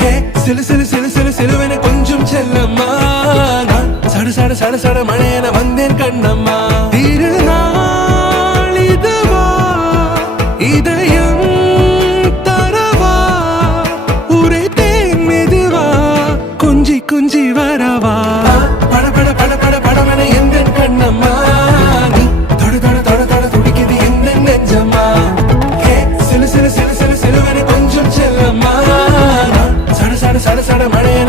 ஹே சிலு சிலு சிலு சிலு சிலுவென கொஞ்சம் செல்லம்மா, நான் சட சட சட சட மழையென வந்தேன் கண்ணம்மா. திருநாள் இதுவா இதயம் தரவா, உரைத்தேன் மெதுவா கொஞ்சி கொஞ்சி வரவா. பட பட பட பட படமென எந்தன் கண்ணம்மா, நீ தொட தொட தொட தொட துடிக்குது எந்த நெஞ்சம்மா. ஹே சிலு சிலு சிலு சிலு சிலுவென கொஞ்சம் செல்லம்மா, நான் சட சட சட சட மழைய